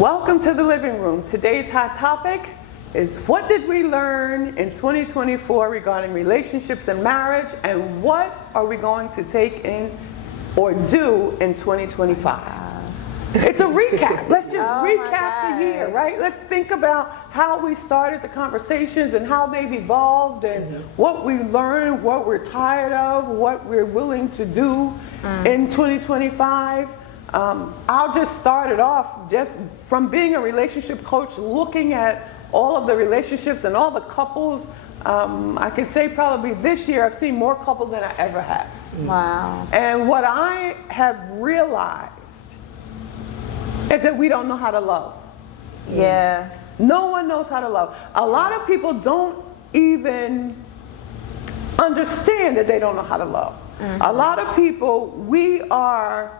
Welcome to the living room. Today's hot topic is what did we learn in 2024 regarding relationships and marriage, and what are we going to take in or do in 2025? It's a recap. Let's just recap the year, right? Let's think about how we started the conversations and how they've evolved and what we learned, what we're tired of, what we're willing to do in 2025. I'll just start it off just from being a relationship coach, looking at all of the relationships and all the couples. I can say probably this year I've seen more couples than I ever have. Wow. And what I have realized is that we don't know how to love. Yeah. No one knows how to love. A lot of people don't even understand that they don't know how to love. A lot of people, we are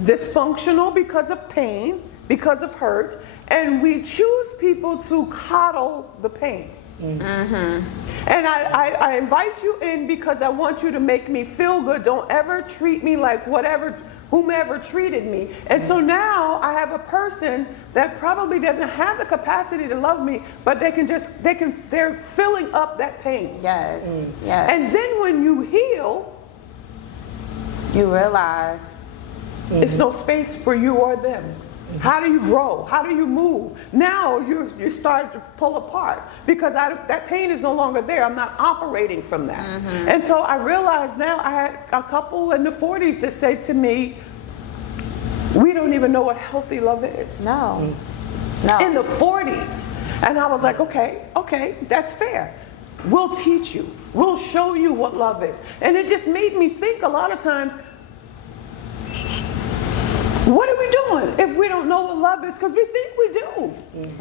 dysfunctional because of pain, because of hurt, and we choose people to coddle the pain. And I invite you in because I want you to make me feel good. Don't ever treat me like whomever treated me. And so now I have a person that probably doesn't have the capacity to love me, but they're filling up that pain. Yes. Yes. And then when you heal, you realize it's no space for you or them. How do you grow? How do you move? Now you start to pull apart because that pain is no longer there. I'm not operating from that. And so I realized now I had a couple in the 40s that say to me, we don't even know what healthy love is. no. In the 40s. And I was like, okay, that's fair. We'll teach you. We'll show you what love is. And it just made me think a lot of times, what are we doing if we don't know what love is? Because we think we do.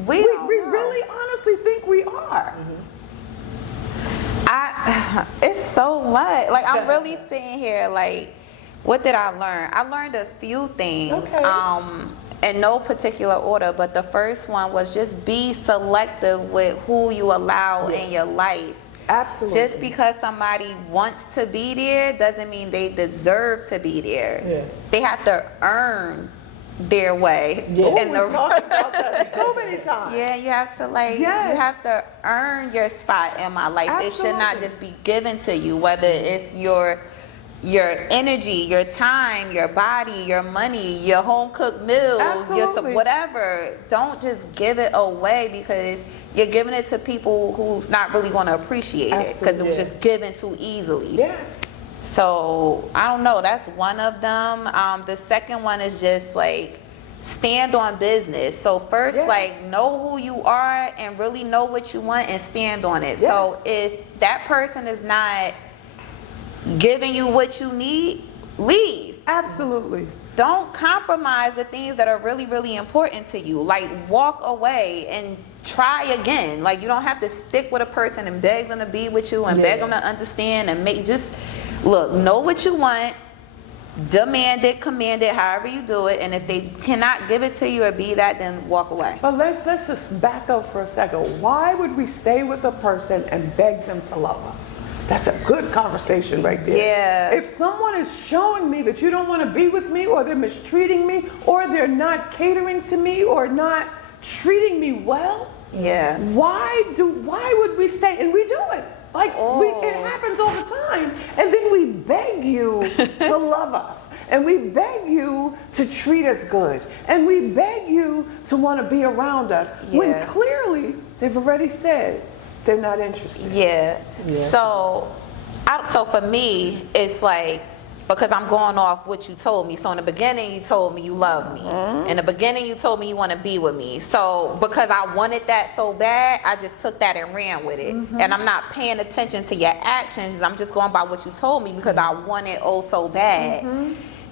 We really honestly think we are. It's so much. Like, I'm really sitting here like, what did I learn? I learned a few things. In no particular order, but the first one was just be selective with who you allow in your life. Absolutely. Just because somebody wants to be there doesn't mean they deserve to be there. Yeah. They have to earn their way. We've talked about that so many times. Yeah, you have to you have to earn your spot in my life. Absolutely. It should not just be given to you, whether it's your energy, your time, your body, your money, your home cooked meals, your whatever. Don't just give it away because you're giving it to people who's not really going to appreciate it because it was just given too easily. Yeah. So I don't know. That's one of them. The second one is just like stand on business. So first, like know who you are and really know what you want and stand on it. So if that person is not giving you what you need, leave. Absolutely. Don't compromise the things that are really, really important to you. Like walk away and try again. Like you don't have to stick with a person and beg them to be with you and beg them to understand and know what you want, demand it, command it, however you do it, and if they cannot give it to you or be that, then walk away. But let's just back up for a second. Why would we stay with a person and beg them to love us? That's a good conversation right there. Yeah. If someone is showing me that you don't want to be with me, or they're mistreating me, or they're not catering to me, or not treating me well, why would we stay? And we do it. Like it happens all the time. And then we beg you to love us. And we beg you to treat us good. And we beg you to want to be around us. When clearly they've already said they're not interested. So for me, it's like, because I'm going off what you told me. So in the beginning, you told me you love me. In the beginning, you told me you want to be with me. So because I wanted that so bad, I just took that and ran with it. And I'm not paying attention to your actions. I'm just going by what you told me because I want it so bad.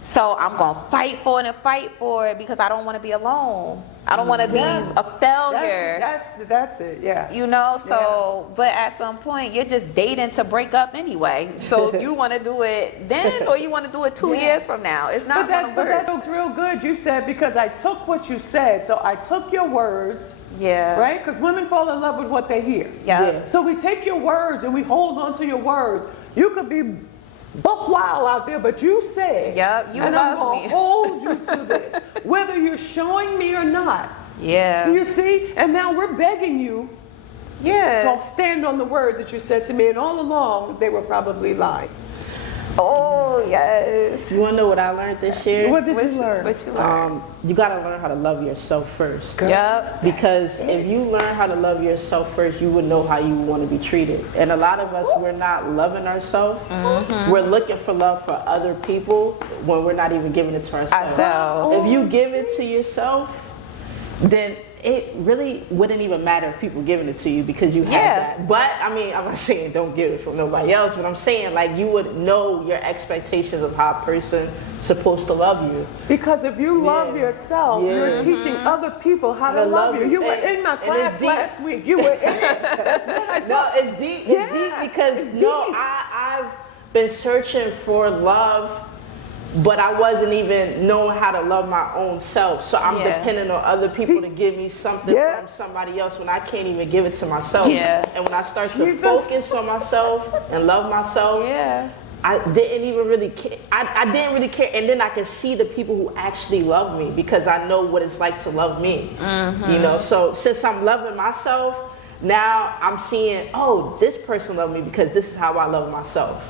So I'm going to fight for it because I don't want to be alone. I don't want to be a failure. That's it, yeah. You know, so, but at some point, you're just dating to break up anyway. So if you want to do it then, or you want to do it 2 years from now, it's not going to work. But that looks real good. You said, because I took what you said, so I took your words. Right? Because women fall in love with what they hear. So we take your words and we hold on to your words. You could be buck wild out there, but you said, Yep, you and I'm love gonna me. hold you to this, whether you're showing me or not. Yeah. Do you see? And now we're begging you Yeah. to stand on the word that you said to me, and all along they were probably lying. Oh, yes. You want to know what I learned this year? What did you learn? What you learned? You got to learn how to love yourself first. Yep. Because if you learn how to love yourself first, you would know how you want to be treated. And a lot of us, we're not loving ourselves. We're looking for love for other people when we're not even giving it to ourselves. Ourselves. If you give it to yourself, then it really wouldn't even matter if people giving it to you because you have Yeah. that. But I mean, I'm not saying don't give it from nobody else, but I'm saying like you would know your expectations of how a person supposed to love you. Because if you love Yeah. yourself, Yeah. you're teaching other people how to love you. You were And- in my and class it's deep. last week. You were in it. That's what I No, told it's deep. It's Yeah, deep because it's no, deep. I've been searching for love, but I wasn't even knowing how to love my own self. So I'm Yeah. depending on other people to give me something Yeah. from somebody else when I can't even give it to myself. Yeah. And when I start to Jesus. focus on myself and love myself, Yeah. I didn't even really care. I didn't really care. And then I could see the people who actually love me because I know what it's like to love me. You know, so since I'm loving myself, now I'm seeing, oh, this person loved me because this is how I love myself.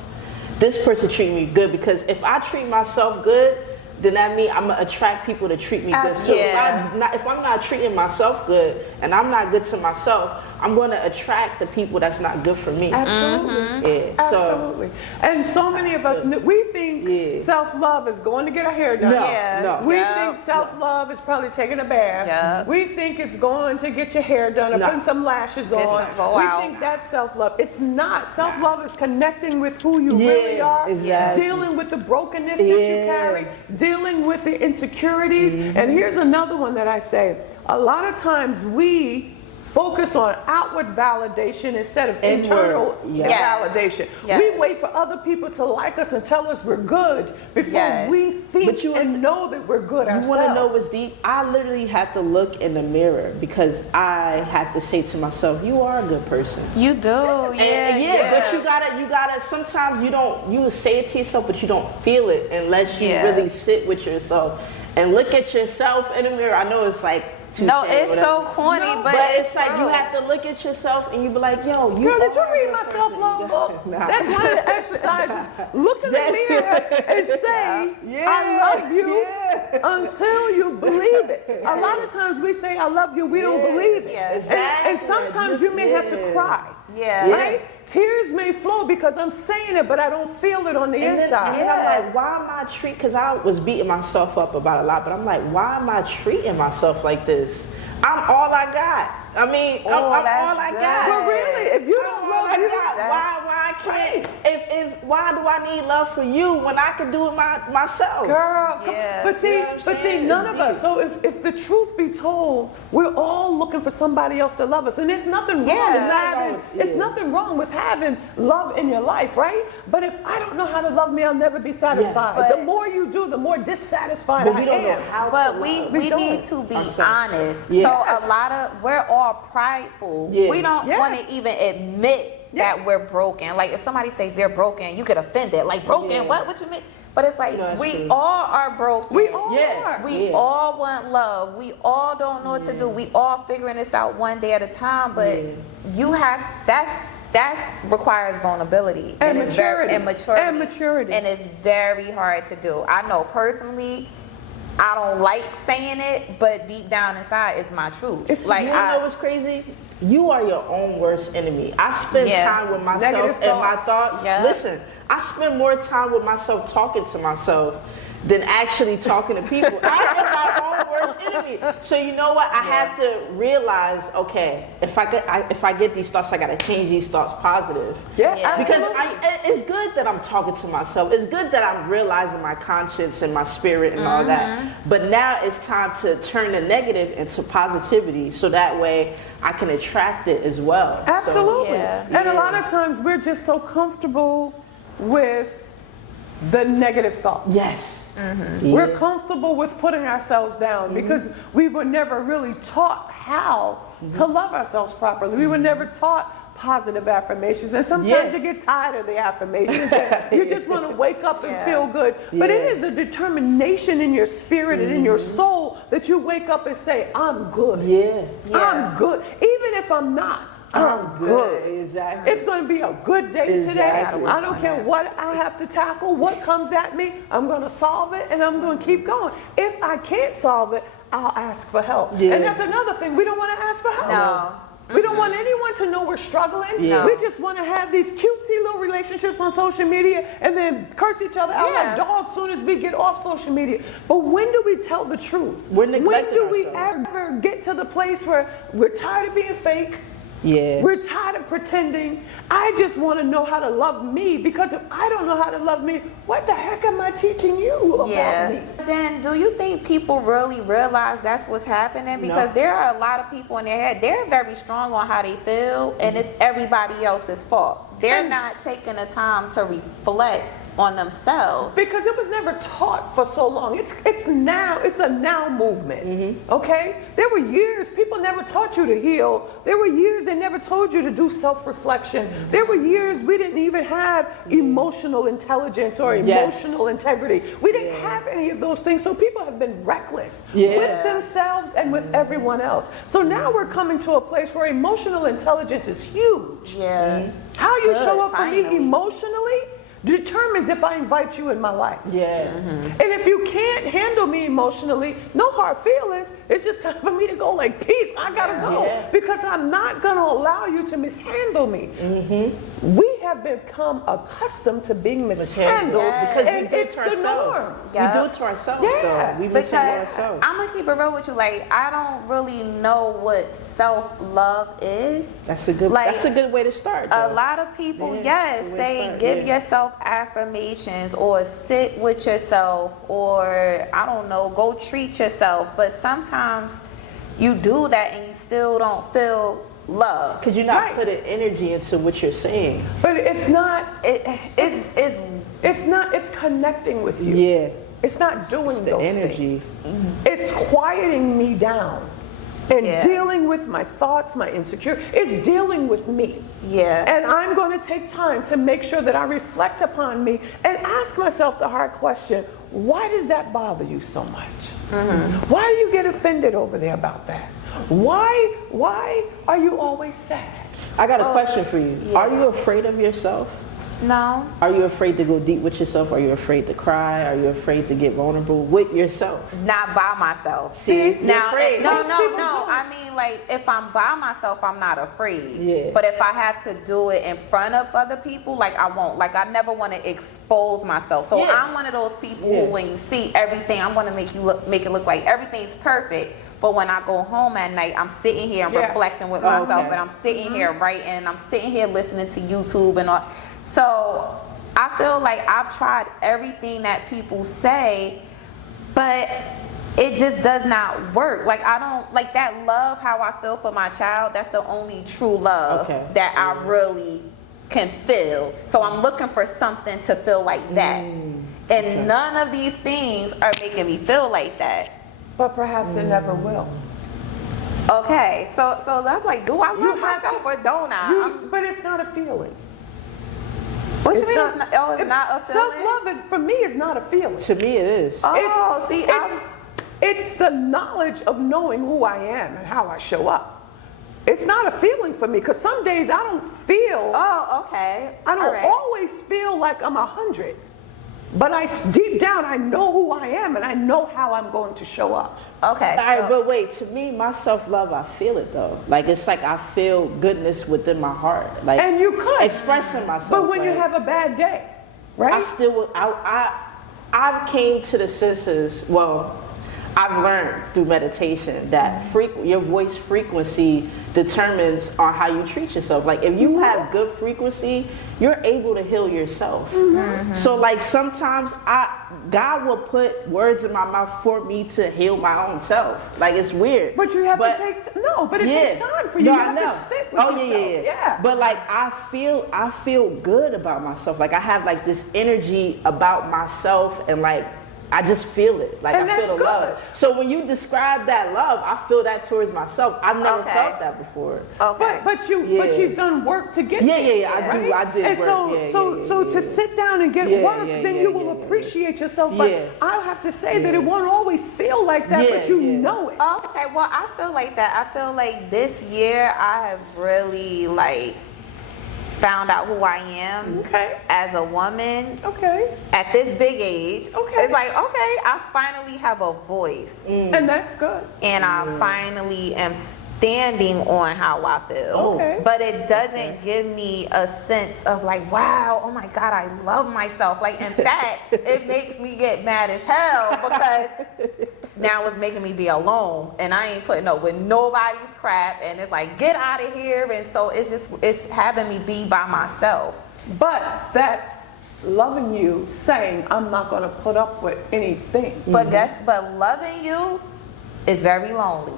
This person treat me good because if I treat myself good, then that means I'm gonna attract people to treat me good too. Yeah. If I'm not treating myself good and I'm not good to myself, I'm gonna attract the people that's not good for me. Absolutely. Yeah. So Absolutely. And so many of us, we think Yeah. self-love is going to get our hair done. No, Yeah. no. We Yep. think self-love is probably taking a bath. Yep. We think it's going to get your hair done or No. putting some lashes Get on. some- go We out. think that's self-love. It's not. Self-love is connecting with who you really Yeah, are, exactly. dealing with the brokenness that you Yeah. carry, dealing with the insecurities. And here's another one that I say. A lot of times we focus on outward validation instead of Inward, internal yes. validation. Yes. We wait for other people to like us and tell us we're good before Yes. we think But you- and know that we're good you ourselves. want to know what's deep? I literally have to look in the mirror because I have to say to myself, "You are a good person." You do. Yeah. And but you gotta. Sometimes you will say it to yourself, but you don't feel it unless you Yeah. really sit with yourself and look at yourself in the mirror. I know it's like No, touche, it's so whatever. corny, No, but, But it's like true. you have to look at yourself and you be like, "Yo, you." Girl, did you are a read good my person." self-love book? Nah. That's one of the exercises. Look in the That's mirror it. and say, Yeah. I love you Yeah. until you believe it. A lot of times we say, I love you, we don't Yeah. believe it. Yes. And sometimes you may have to Yeah. cry. Yeah. Right? Tears may flow because I'm saying it, but I don't feel it on the And then, inside. and then I'm like, why am I because I was beating myself up about a lot, but I'm like, why am I treating myself like this? I'm all I got. I mean, I'm all that's I good. got. But really, if you I'm don't all love I you, got. Why I can't? Why do I need love for you when I can do it myself? Girl, Yeah. but see, You know what I'm saying? none It's of us. deep. So if the truth be told, we're all looking for somebody else to love us, and there's nothing wrong. Yeah. with It's not having, wrong. it's Yeah. nothing wrong with having love in your life, right? But if I don't know how to love me, I'll never be satisfied. but- the more you do, the more dissatisfied But I we don't know am. how to But love. we don't. need to be Ourselves. honest. Yes. So a lot of we're all prideful. Yeah. We don't Yes. want to even admit Yeah. that we're broken. Like if somebody says they're broken, you get offended. Like broken? Yeah. What you mean? But it's like No, that's we true. all are broken. We all Yeah. are. We Yeah. all want love. We all don't know what to do. We all figuring this out one day at a time. But Yeah. you have that's requires vulnerability And it's very maturity. and maturity And maturity. and it's very hard to do. I know personally. I don't like saying it, but deep down inside, it's my truth. It's- like You know what's crazy? You are your own worst enemy. I spend Yeah. time with myself Negative and my thoughts. thoughts. Yeah. Listen, I spend more time with myself talking to myself than actually talking to people. I am my own worst enemy. So you know what? I have to realize, okay, if I get these thoughts, I gotta change these thoughts positive. Yeah, Yeah. Because absolutely. it's good that I'm talking to myself. It's good that I'm realizing my conscience and my spirit and all that. But now it's time to turn the negative into positivity so that way I can attract it as well. So- Absolutely. Yeah. And a Yeah. lot of times we're just so comfortable with the negative thoughts. Yes. Yeah. We're comfortable with putting ourselves down because we were never really taught how to love ourselves properly. We were never taught positive affirmations, and sometimes Yeah. you get tired of the affirmations. And you just want to wake up and feel good. But it Yeah. is a determination in your spirit and in your soul that you wake up and say, I'm good. Yeah. I'm good. Even if I'm not, I'm good. Exactly. It's going to be a good day today. Exactly. I don't care what I have to tackle, what comes at me, I'm going to solve it and I'm going to keep going. If I can't solve it, I'll ask for help. Yeah. And that's another thing. We don't want to ask for help. No. We don't want anyone to know we're struggling. Yeah. We just want to have these cutesy little relationships on social media and then curse each other out Yeah. like dogs soon as we get off social media. But when do we tell the truth? We're When neglecting do we ourselves. ever get to the place where we're tired of being fake? Yeah. We're tired of pretending. I just want to know how to love me, because if I don't know how to love me, what the heck am I teaching you about me? Then do you think people really realize that's what's happening? Because there are a lot of people in their head, they're very strong on how they feel, and it's everybody else's fault. They're not taking the time to reflect on themselves. Because it was never taught for so long. It's a now movement. Okay? There were years people never taught you to heal. There were years they never told you to do self-reflection. There were years we didn't even have emotional intelligence or emotional integrity. We didn't have any of those things. So people have been reckless with themselves and with everyone else. So now we're coming to a place where emotional intelligence is huge. Yeah. How you Good, show up for me finally. emotionally determines if I invite you in my life. Yeah. And if you can't handle me emotionally, no hard feelings. It's just time for me to go like, peace, I gotta go. Yeah. Because I'm not gonna allow you to mishandle me. We have become accustomed to being mishandled. Because we and do it it's to the ourselves. norm. We do it to ourselves, Yeah. though. We mishandle Because ourselves. I'm gonna keep it real with you. Like, I don't really know what self-love is. That's a good. Like, that's a good way to start. A though. lot of people, Yeah, yes, the way to say start, give yeah. yourself affirmations or sit with yourself or, I don't know, go treat yourself. But sometimes you do that and you still don't feel love. Because you're not Right. putting energy into what you're saying. But it's not, It's not, it's connecting with you. Yeah. It's not doing It's the those energy. things. It's quieting me down and Yeah. dealing with my thoughts, my insecurity. It's dealing with me. Yeah. And I'm going to take time to make sure that I reflect upon me and ask myself the hard question, why does that bother you so much? Why do you get offended over there about that? Why are you always sad? I got a question for you. yeah. Are you afraid of yourself? No. Are you afraid to go deep with yourself? Are you afraid to cry? Are you afraid to get vulnerable with yourself? Not by myself. See, you're Now, afraid. no. Most people don't. I mean, like, if I'm by myself, I'm not afraid. Yeah. But if I have to do it in front of other people, like, I won't. Like, I never want to expose myself. So Yeah. I'm one of those people Yeah. who, when you see everything, I'm going to make it look like everything's perfect. But when I go home at night, I'm sitting here and Yeah. reflecting with Oh, myself, okay. and I'm sitting here writing, and I'm sitting here listening to YouTube and all. So I feel like I've tried everything that people say, but it just does not work. Like, I don't like that love, how I feel for my child. That's the only true love Okay. that I really can feel. So I'm looking for something to feel like that. And none of these things are making me feel like that. But perhaps it never will. Okay, so I'm like, do I You love have myself to- or don't I? But it's not a feeling. What you mean? It's not a feeling? Self-love is, for me, is not a feeling. To me, it is. Oh, see, It's the knowledge of knowing who I am and how I show up. It's not a feeling for me, because some days I don't feel, Oh, okay. I don't All right. always feel like I'm 100. But deep down, I know who I am and I know how I'm going to show up. Okay. All right, so- but wait, to me, my self-love, I feel it though. Like, it's like I feel goodness within my heart. Like, And you could. expressing myself. But when you like, have a bad day, right? I still would, I've came to the senses, well, I've learned through meditation that your voice frequency determines on how you treat yourself. Like, if you have good frequency, you're able to heal yourself. So like, sometimes God will put words in my mouth for me to heal my own self. Like, it's weird. But you have But- to take, but it takes time for you. No, You I have know. to sit with Oh yourself. yeah. But like, I feel good about myself. Like, I have like this energy about myself, and like I just feel it. Like, And I feel that's the love. good. So when you describe that love, I feel that towards myself. I've never Okay. felt that before. Okay. But Yeah. she's done work to get Yeah, there. yeah, I do. Right? I did And work. so, Yeah, so, yeah, so yeah, to yeah. sit down and get Yeah, work, yeah, then yeah, you will yeah, yeah. appreciate yourself. But Yeah. I'll have to say that it won't always feel like that, Yeah, but you yeah. know it. Okay, well, I feel like that. I feel like this year I have really like found out who I am Okay. as a woman Okay. at this big age. Okay. It's like, okay, I finally have a voice And that's good. and I finally am standing on how I feel. Okay. But it doesn't give me a sense of like, wow, oh my God, I love myself. Like, in fact, it makes me get mad as hell because now it's making me be alone and I ain't putting up with nobody's crap and it's like, get out of here. And so it's having me be by myself. But that's loving you, saying, I'm not going to put up with anything. But but loving you is very lonely.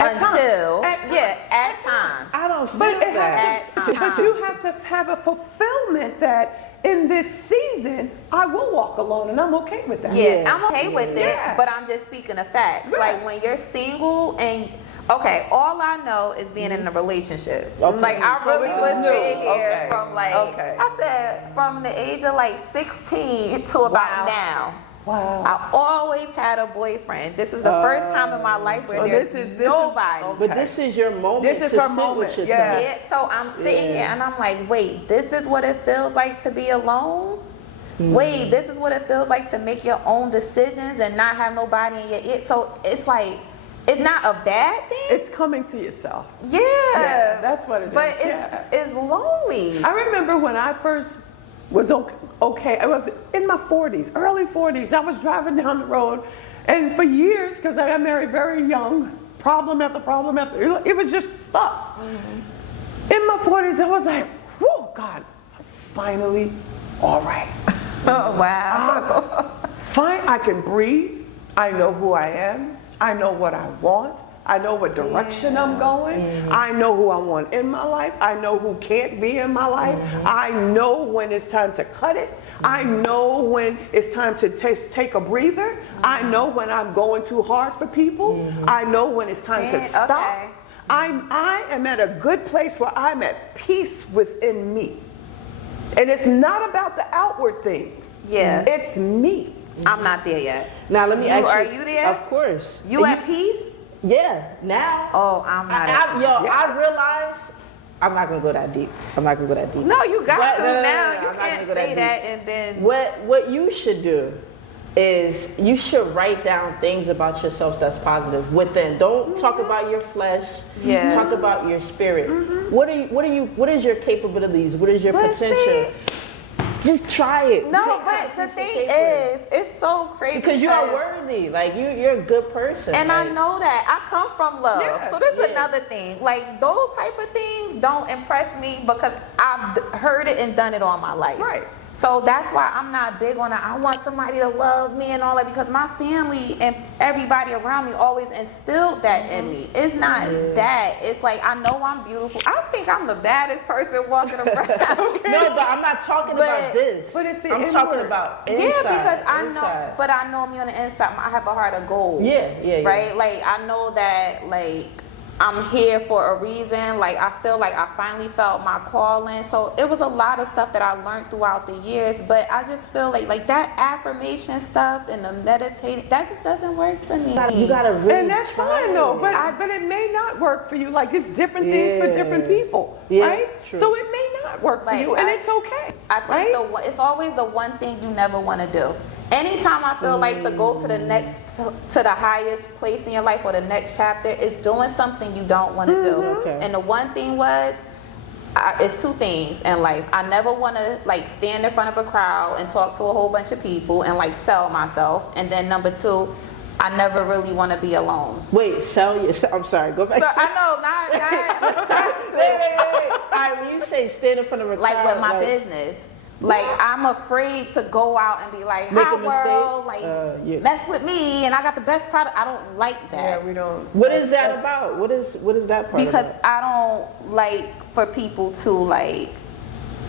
At times. Until, At times. yeah, at times. I don't feel But, it that. has to, but you have to have a fulfillment that in this season, I will walk alone and I'm okay with that. Yeah, Yeah. I'm okay with it, Yeah. but I'm just speaking of facts. Right. Like when you're single and okay, all I know is being in a relationship. Okay. Like I So really this was is new. sitting here Okay. from like Okay. I said from the age of like 16 to about Wow. now. Wow. I always had a boyfriend. This is the first time in my life where So there's this is- nobody. okay. But this is your moment This is to her sit moment, with yourself. yeah. Yeah, so I'm sitting Yeah. here and I'm like, wait, this is what it feels like to be alone? Wait, this is what it feels like to make your own decisions and not have nobody in your ear. So it's like, it's not a bad thing. It's coming to yourself. Yeah. Yeah, that's what it but is, it's yeah. it's lonely. I remember when I first was okay, I was in my 40s, early 40s. I was driving down the road, and for years, because I got married very young, problem after problem after, it was just stuff. In my 40s, I was like, whoa, God, I'm finally all right. Oh, wow. Fine, I can breathe. I know who I am. I know what I want. I know what direction I'm going. I know who I want in my life. I know who can't be in my life. I know when it's time to cut it. I know when it's time to take a breather. I know when I'm going too hard for people. I know when it's time to Damn, stop. okay. I am at a good place where I'm at peace within me. And it's not about the outward things. Yeah. It's me. I'm not there yet. Now let me ask you. Are you there? Of course. You at peace? Yeah. Now. Oh, I'm not at peace. I realize. I'm not gonna go that deep. I'm not gonna go that deep. No, you got But- to no, no, no, now. no, You I'm not can't gonna go that say deep. that and then. What you should do is you should write down things about yourself that's positive within. Don't talk about your flesh. Yeah. Talk about your spirit. What is your capabilities? What is your But potential? Just try it. No, Take but that the piece of thing paper. is, it's so crazy because you are worthy. Like you're a good person. and I like, know that I come from love. Yes, So this is yeah. another thing. Like those type of things don't impress me because I've heard it and done it all my life. Right. So that's why I'm not big on it. I want somebody to love me and all that because my family and everybody around me always instilled that in me. It's not that. It's like I know I'm beautiful. I think I'm the baddest person walking around. No, but I'm not talking about this. but it's the I'm inward. talking about inside. Yeah, because I know, inside. but I know me on the inside. I have a heart of gold. Yeah. Right? Like I know that like I'm here for a reason. Like I feel like I finally felt my calling. So it was a lot of stuff that I learned throughout the years. But I just feel like that affirmation stuff and the meditating that just doesn't work for me. You gotta really. And that's try fine though, it. but it may not work for you. Like it's different things for different Yeah. people, Yeah, right? true. So it may not work for Like, you, and it's okay. I think right? it's always the one thing you never want to do. Anytime I feel like to go to the highest place in your life or the next chapter is doing something you don't want to do. Okay. And the one thing was, it's two things in life. I never want to like stand in front of a crowd and talk to a whole bunch of people and like sell myself. And then number two, I never really want to be alone. Wait, sell your. I'm sorry. Go back. So I know not Wait. All right, when you say stand in front of a like crowd, with my business. Like I'm afraid to go out and be like, Make "Hi a mistake? world, like Yeah. mess with me," and I got the best product. I don't like that Yeah, we don't. What is that about? What is that part? because about? I don't like for people to like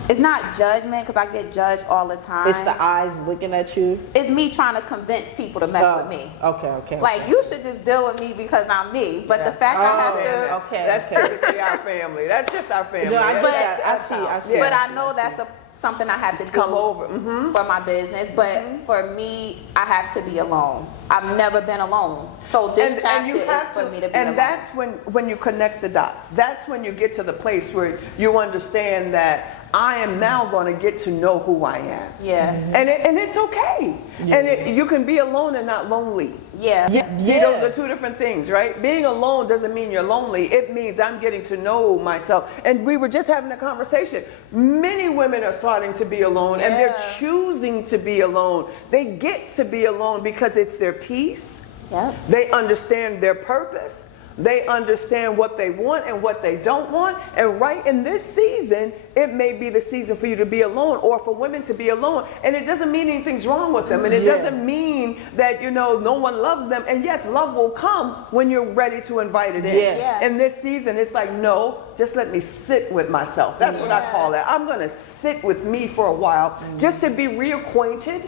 it's not judgment because I get judged all the time. It's the eyes looking at you. It's me trying to convince people to mess with me. Okay. Like, you should just deal with me because I'm me. But the fact I have to, Okay. That's typically our family. That's just our family. No, I That's- get that. that's I how- see. but I know that's something I have to do Come over. for my business. But for me, I have to be alone. I've never been alone. So this chapter is for me to be alone. And that's when you connect the dots. That's when you get to the place where you understand that I am now going to get to know who I am. Yeah. And it's okay. And you can be alone and not lonely. Yeah. See, those are two different things, right? Being alone doesn't mean you're lonely. It means I'm getting to know myself. And we were just having a conversation. Many women are starting to be alone and they're choosing to be alone. They get to be alone because it's their peace. Yep. They understand their purpose. They understand what they want and what they don't want. And right in this season, it may be the season for you to be alone or for women to be alone. And it doesn't mean anything's wrong with them. And it doesn't mean that, no one loves them. And yes, love will come when you're ready to invite it in. Yeah. In this season, it's like, no, just let me sit with myself. That's what I call it. I'm going to sit with me for a while just to be reacquainted,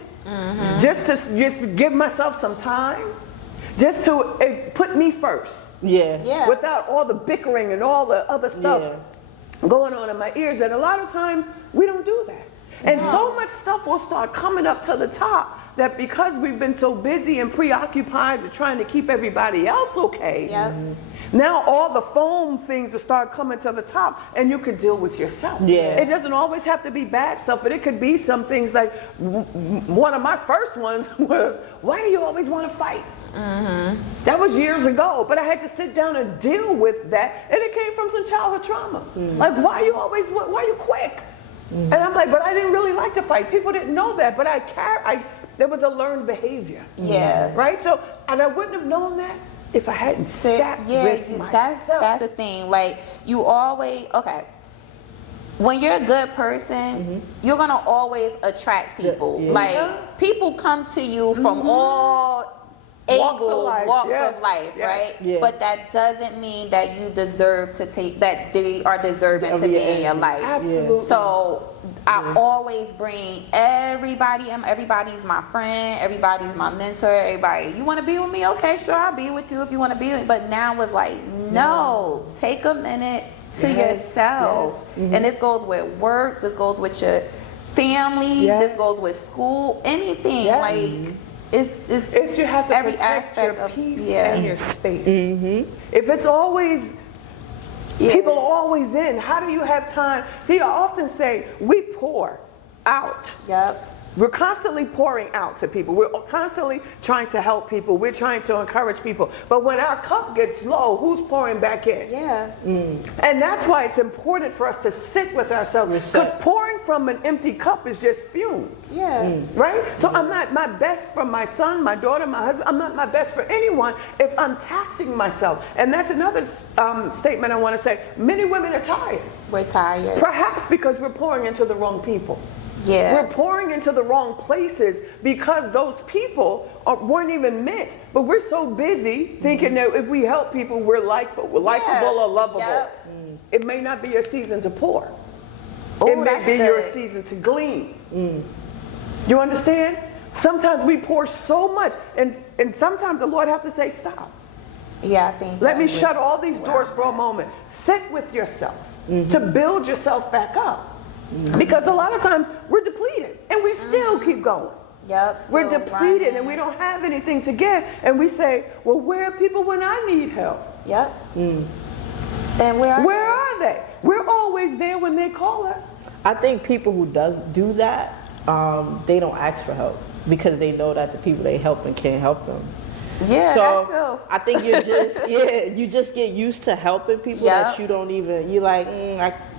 just give myself some time, just to put me first. Yeah. Without all the bickering and all the other stuff going on in my ears. And a lot of times we don't do that. And so much stuff will start coming up to the top that because we've been so busy and preoccupied with trying to keep everybody else okay. Now all the foam things will start coming to the top and you can deal with yourself. It doesn't always have to be bad stuff, but it could be some things like one of my first ones was, why do you always want to fight? That was years ago, but I had to sit down and deal with that, and it came from some childhood trauma. Like, why are you quick? And I'm like, but I didn't really like to fight. People didn't know that, but there was a learned behavior. Right? So, and I wouldn't have known that if I hadn't sat with myself. That's the thing. Like, you always, when you're a good person, you're gonna always attract people. Like, people come to you from all walks of life, right? But that doesn't mean that you deserve to that they are deserving to be in your life. Absolutely. So I always bring everybody in. Everybody's my friend. Everybody's my mentor. Everybody, you want to be with me? Okay, sure, I'll be with you if you want to be with me. But now it's like, no, take a minute to yourself. And this goes with work. This goes with your family. This goes with school. Anything like. It's you have to every protect aspect your of peace and your space. If it's always Yeah. People are always in. How do you have time? See, I often say we pour out. Yep. We're constantly pouring out to people. We're constantly trying to help people. We're trying to encourage people. But when our cup gets low, who's pouring back in? Yeah. And that's why it's important for us to sit with ourselves. Because pouring from an empty cup is just fumes. Yeah. Right? So I'm not my best for my son, my daughter, my husband. I'm not my best for anyone if I'm taxing myself. And that's another statement I want to say. Many women are tired. We're tired. Perhaps because we're pouring into the wrong people. Yeah. We're pouring into the wrong places because those people weren't even meant. But we're so busy thinking that if we help people, we're likable or lovable. Yep. It may not be your season to pour. Ooh, it may that's be your good. season to glean. You understand? Sometimes we pour so much, and sometimes the Lord have to say, stop. Yeah, I think. Let me that's shut all these doors for a moment. Sit with yourself to build yourself back up. Because a lot of times we're depleted and we still keep going. Yep. We're still depleted running. and we don't have anything to give. And we say, well, where are people when I need help? Yep. And where Are they? We're always there when they call us. I think people who do that, they don't ask for help because they know that the people they helping can't help them. Yeah, so that too. I think you just get used to helping people that you don't even. You're like,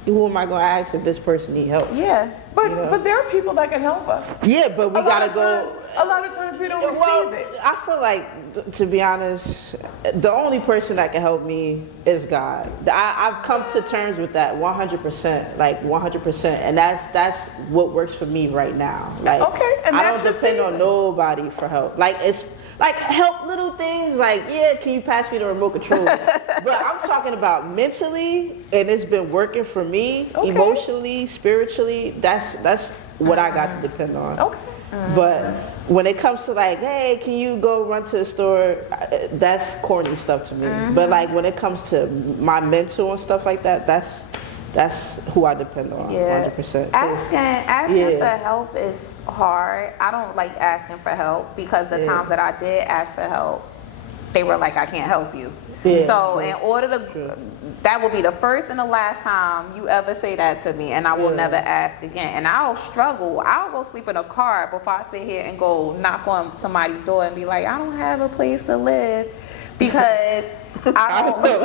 who am I going to ask if this person need help? Yeah. But there are people that can help us. Yeah, but we gotta go. A lot of times we don't receive it. I feel like, to be honest, the only person that can help me is God. I've come to terms with that 100%, like 100%, and that's what works for me right now. Like, Okay, and I that's don't your depend on season. nobody for help. Like Like help little things like, yeah, can you pass me the remote control? But I'm talking about mentally, and it's been working for me, Okay. emotionally, spiritually. That's what I got to depend on. Okay. But when it comes to like, hey, can you go run to the store? That's corny stuff to me. But like when it comes to my mental and stuff like that, that's who I depend on, 100%. Asking for help is hard. I don't like asking for help because the times that I did ask for help, they were like, I can't help you. Yeah, So true. in order to, that will be the first and the last time you ever say that to me, and I will never ask again. And I'll struggle. I'll go sleep in a car before I sit here and go knock on somebody's door and be like, I don't have a place to live because I will,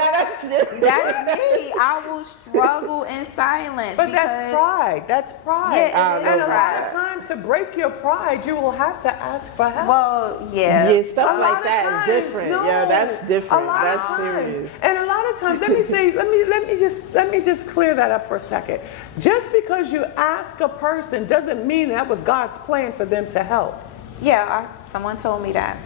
that's me. I will struggle in silence. But because, that's pride. That's pride. Yeah, it is and a lot pride. of times to break your pride, you will have to ask for help. Well, yeah. Yeah, stuff A lot like of that times, is different. no. Yeah, that's different. A lot That's of times. serious. And a lot of times, let me say, let me just clear that up for a second. Just because you ask a person doesn't mean that was God's plan for them to help. Yeah, someone told me that.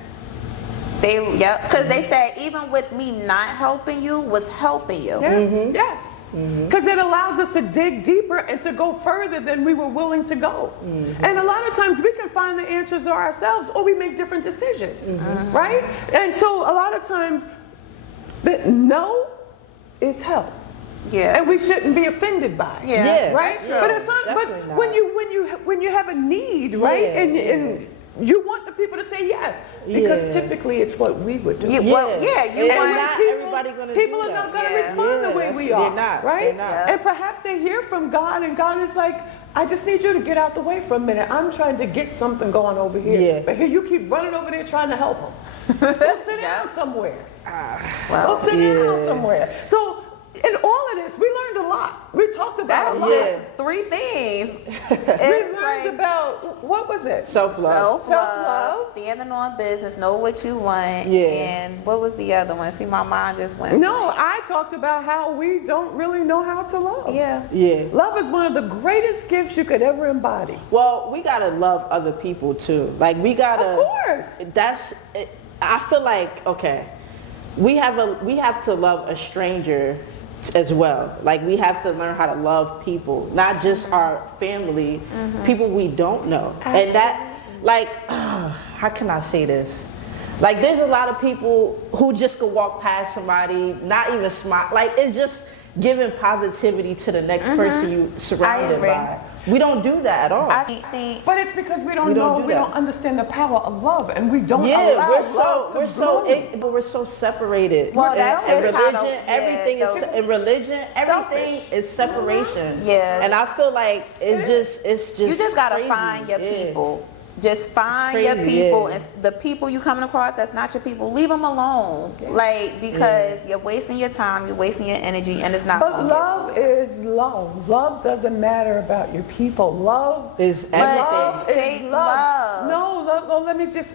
Because they said even with me not helping you was helping you. Yeah. Yes. Because it allows us to dig deeper and to go further than we were willing to go. And a lot of times we can find the answers ourselves, or we make different decisions, right? And so a lot of times, the no is help. Yeah. And we shouldn't be offended by it. Yeah, Right? that's true. But it's not. Definitely But not. when you have a need, right? Yeah, And you want the people to say yes, because Yeah. typically it's what we would do. You Yeah. want. And when not everybody gonna do people are that. not going to Yeah. respond the way Yeah, we they're are. not. Right? They're not. And perhaps they hear from God, and God is like, I just need you to get out the way for a minute. I'm trying to get something going over here. Yeah. But here you keep running over there trying to help them. Go sit down somewhere. Go sit down somewhere. So in all of this, we learned a lot. We talked about That's a lot. just 3 things. We It's learned like about, what was it? Self-love. self-love, standing on business, know what you want, Yeah. and what was the other one? See, my mind just went. No, I talked about how we don't really know how to love. Yeah. Yeah. Love is one of the greatest gifts you could ever embody. Well, we gotta love other people too. Like we gotta. Of course. That's. I feel like okay, we have to love a stranger as well. Like we have to learn how to love people, not just our family, people we don't know. And that, like, how can I say this? Like, there's a lot of people who just could walk past somebody, not even smile. Like, it's just giving positivity to the next person you surrounded agree. by. We don't do that at all. I think. But it's because we don't We don't know, do we that. don't understand the power of love, and we don't Yeah, allow love to bloom. we're so separated. Well, And- that's and just how religion, the- yeah, everything is the- in religion. Everything Selfish. is separation. Yeah. and I feel like it's just You just gotta crazy. find your Yeah. people. Just find It's your crazy, people, yeah. and the people you coming across that's not your people, leave them alone. Like, because you're wasting your time, you're wasting your energy, and it's not. But gonna get love is love. Love doesn't matter about your people. Love Is But everything. it's fake love. No,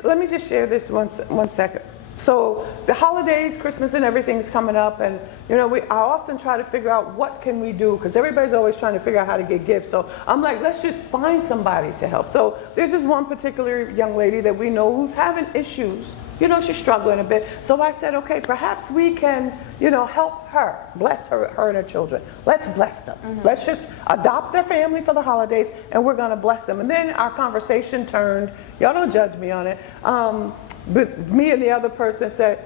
let me just share this one second. So the holidays, Christmas and everything's coming up, and you know, I often try to figure out what can we do, because everybody's always trying to figure out how to get gifts. So I'm like, let's just find somebody to help. So there's this one particular young lady that we know who's having issues. You know, she's struggling a bit. So I said, okay, perhaps we can, you know, help her, bless her and her children. Let's bless them. Let's just adopt their family for the holidays, and we're gonna bless them. And then our conversation turned, y'all don't judge me on it, but me and the other person said,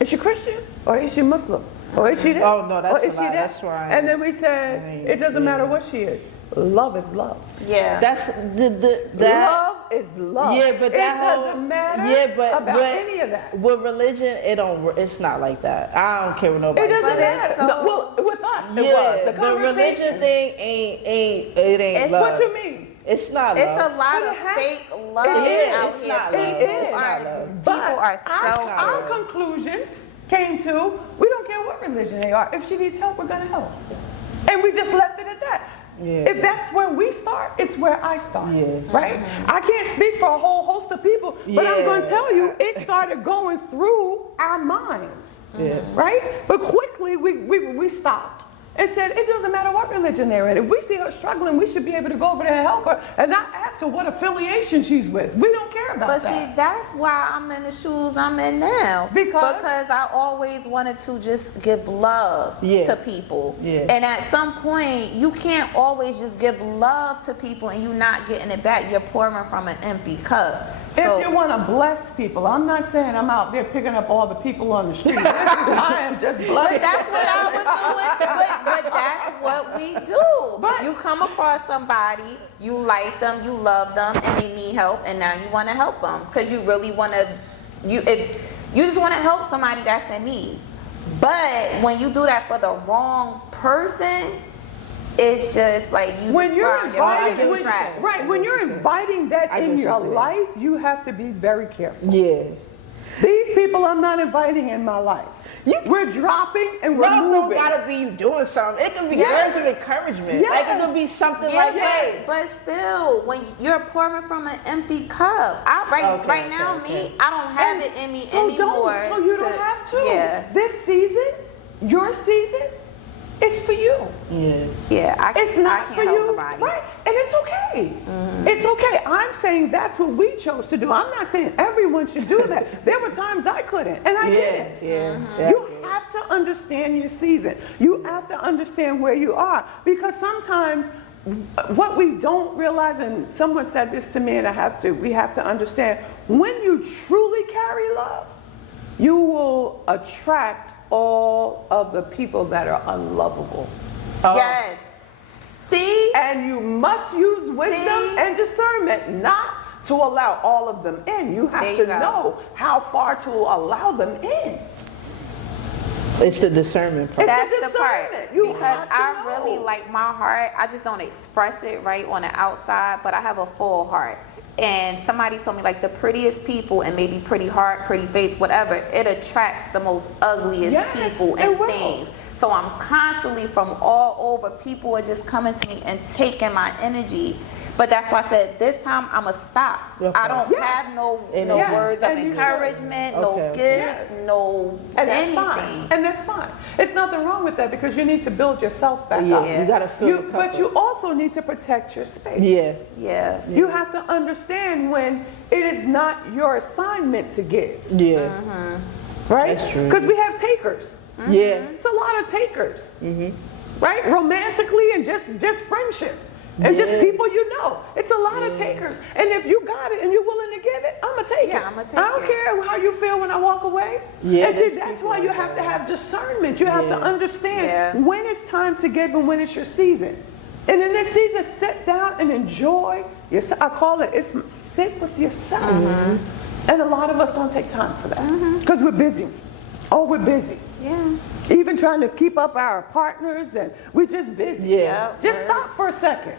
is she Christian or is she Muslim? Or is she this? Oh, no, that's or is a lie. she that? That's why And then we said, it doesn't matter what she is. Love is love. Yeah. That's that. Love is love. Yeah, but that it whole, doesn't matter yeah, but about any of that. With religion, it's not like that. I don't care what nobody It doesn't says. matter. so- No, well, with us, it Yeah, was. The the conversation. religion thing ain't It's love. What you mean? It's not It's love. a lot But of it has- fake love it is. out It's here. not love. It People is. It's not are love. But people are our selfish. conclusion came to, we don't care what religion they are. If she needs help, we're gonna help. And we just left it at that. Yeah. If that's where we start, it's where I start. Yeah. Right? I can't speak for a whole host of people, but I'm Yeah. gonna tell you, it started going through our minds. Yeah. Right? But quickly we stopped. and said, it doesn't matter what religion they're in. If we see her struggling, we should be able to go over there and help her and not ask her what affiliation she's with. We don't care about But that. see, that's why I'm in the shoes I'm in now. Because I always wanted to just give love Yeah. to people. Yeah. And at some point, you can't always just give love to people and you're not getting it back. You're pouring from an empty cup. So, if you want to bless people, I'm not saying I'm out there picking up all the people on the street. I am just but blessing. that's what I was doing. But that's what we do. But- you come across somebody, you like them, you love them, and they need help, and now you want to help them because you really want to. You just want to help somebody that's in need. But when you do that for the wrong person, it's just like you When just you're find yourself inviting, in trap. right, when you're inviting that I get in what your you're saying. life, you have to be very careful. Yeah. These people I'm not inviting in my life. We're dropping and we're Love don't moving. gotta be you doing something. It could be Yes. words of encouragement. Yes. Like it could be something Yeah, like that. but still, when you're pouring from an empty cup, right now, me, I don't have it in me so anymore. So you don't have to. Yeah, This season, your season, is for you. Yeah. yeah. It's I not can't for help you, nobody. right? And it's okay. It's okay. I'm saying that's what we chose to do. I'm not saying everyone should do that. There were times I couldn't, and I didn't. Yeah. You have to understand your season. You have to understand where you are, because sometimes what we don't realize, and someone said this to me, and we have to understand, when you truly carry love, you will attract all of the people that are unlovable. Yes. See? And you must use wisdom See? and discernment not to allow all of them in. You have There to you go. know how far to allow them in. It's the discernment part. It's That's the part. discernment. You Because have to I really know. like my heart. I just don't express it right on the outside, but I have a full heart. And somebody told me like the prettiest people and maybe pretty heart, pretty face, whatever, it attracts the most ugliest Yes, people it and will. things. So I'm constantly from all over. People are just coming to me and taking my energy. But that's why I said this time I'ma stop. Okay. I don't Yes. have no Yes, words of and you should. encouragement, no Okay. gifts, Yeah. no And that's anything. fine. And that's fine. It's nothing wrong with that, because you need to build yourself back Yeah, up. you gotta fill the cup But up. you also need to protect your space. Yeah. Yeah. You have to understand when it is not your assignment to give, Yeah. right? That's true. Because we have takers. Yeah. It's a lot of takers, right? Romantically and just friendship. And just Yeah. people you know. It's a lot of takers. And if you got it and you're willing to give it, I'm going to take Yeah, it. I'ma take I don't it. care how you feel when I walk away. Yeah, And see, there's that's people why you like have to that. have discernment. You have to Yeah. understand Yeah. when it's time to give and when it's your season. And in this season, sit down and enjoy yourself. I call it, it's sit with yourself. And a lot of us don't take time for that because we're busy. Oh, we're busy. Yeah. Even trying to keep up our partners, and we're just busy. Yeah. Just stop for a second.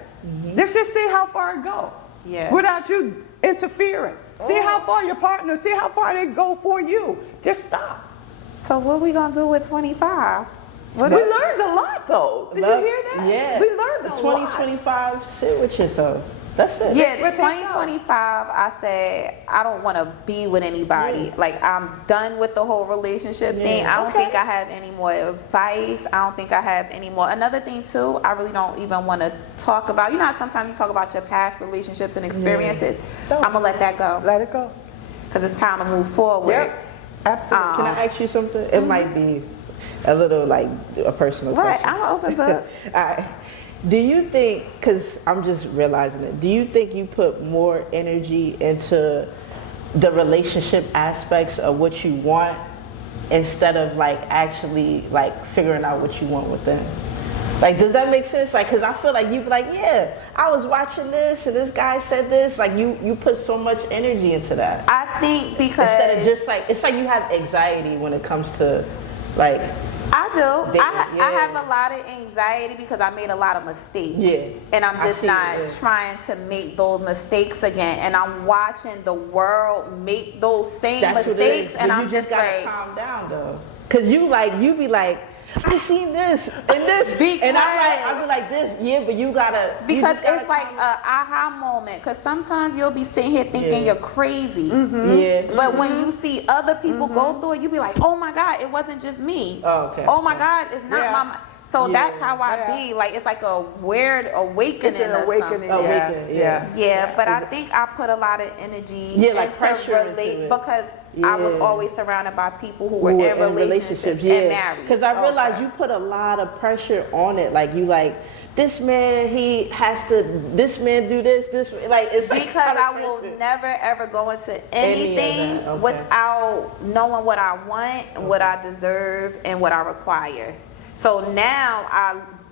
Let's just see how far it go. Yeah. Without you interfering. See how far your partner, see how far they go for you. Just stop. So what we gonna do with 25? What We learned a lot though. Did you hear that? Yeah. We learned a lot. 2025, sit with yourself. That's it. Yeah, With 2025, I said I don't want to be with anybody. Like I'm done with the whole relationship thing. Yeah. I don't Okay. think I have any more advice. I don't think I have any more. Another thing too, I really don't even want to talk about. You know how sometimes you talk about your past relationships and experiences. Don't. I'm gonna let that go Let it go. because it's time to move forward. Yep. Absolutely. Can I ask you something? It might be a little like a personal Right, question. I'm an open book. All right. Do you think, because I'm just realizing it, do you think you put more energy into the relationship aspects of what you want instead of like actually like figuring out what you want with them? Like, does that make sense? Like, because I feel like you be like, yeah, I was watching this and this guy said this. Like, you put so much energy into that. I think because Instead of just like, it's like you have anxiety when it comes to like, I do. Dating, I yeah. have a lot of anxiety because I made a lot of mistakes. Yeah, And I'm I just see not it. trying to make those mistakes again. And I'm watching the world make those same that's what it mistakes. is. And But I'm you just gotta like, calm down though. Cause you be like, I seen this and this, and Because- I be like this, yeah, but you gotta you because just gotta it's like calm- a aha moment. Because sometimes you'll be sitting here thinking Yeah. you're crazy. yeah. But when you see other people go through it, you be like, oh my God, it wasn't just me. Oh, okay. Oh my God, it's not Yeah. my. So Yeah. that's how I Yeah. be. Like, it's like a weird awakening It's an or awakening. something. Yeah. Awakening, Yeah. Yeah, but I think I put a lot of energy Yeah, like pressure into relate it. because I was Yeah. always surrounded by people who were Who in were relationships and married. Because I realized you put a lot of pressure on it. Like you like this man, he has to. This man do this. This like it's like Because kind of I will pressure. never ever go into Any of anything that, okay. without knowing what I want, what I deserve, and what I require. So now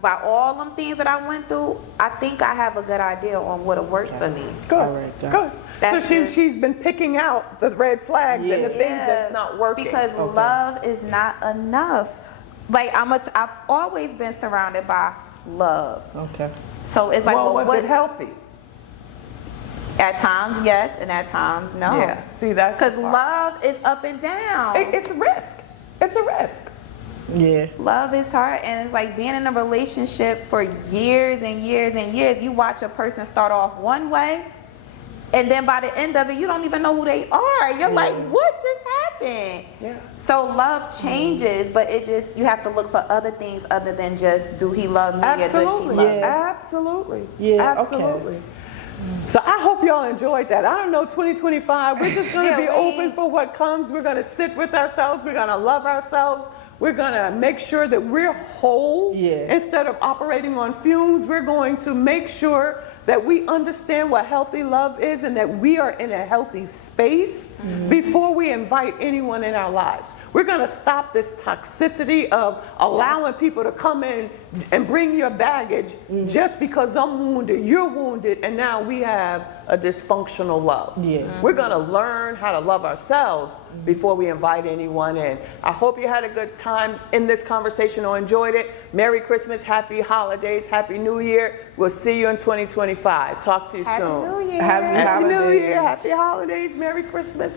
by all them things that I went through, I think I have a good idea on what'll work for me. Good. All right, got it. Good. That's So just- she's been picking out the red flags and the Yeah. things that's not working. Because love is not enough. Like I've always been surrounded by love. Okay. So it's like, well, well, was what? it healthy? At times, yes, and at times, no. Yeah. See, that's the Because part. love is up and down. It's a risk. It's a risk. Yeah. Love is hard, and it's like being in a relationship for years and years and years. You watch a person start off one way, and then by the end of it, you don't even know who they are. You're like, what just happened? Yeah. So love changes, but you have to look for other things other than just, do he love me or does she Absolutely. love me? Yeah. Absolutely. Yeah, okay. Absolutely. So I hope y'all enjoyed that. I don't know, 2025, we're just going to Yeah, be open for what comes. We're going to sit with ourselves. We're going to love ourselves. We're going to make sure that we're whole. Yeah. Instead of operating on fumes, we're going to make sure that we understand what healthy love is and that we are in a healthy space before we invite anyone in our lives. We're going to stop this toxicity of allowing people to come in and bring your baggage just because I'm wounded, you're wounded, and now we have a dysfunctional love. Yeah. We're going to learn how to love ourselves before we invite anyone in. I hope you had a good time in this conversation or enjoyed it. Merry Christmas, happy holidays, happy New Year. We'll see you in 2025. Talk to you Happy soon. New Year. Happy Happy New holidays. Year, happy holidays, Merry Christmas.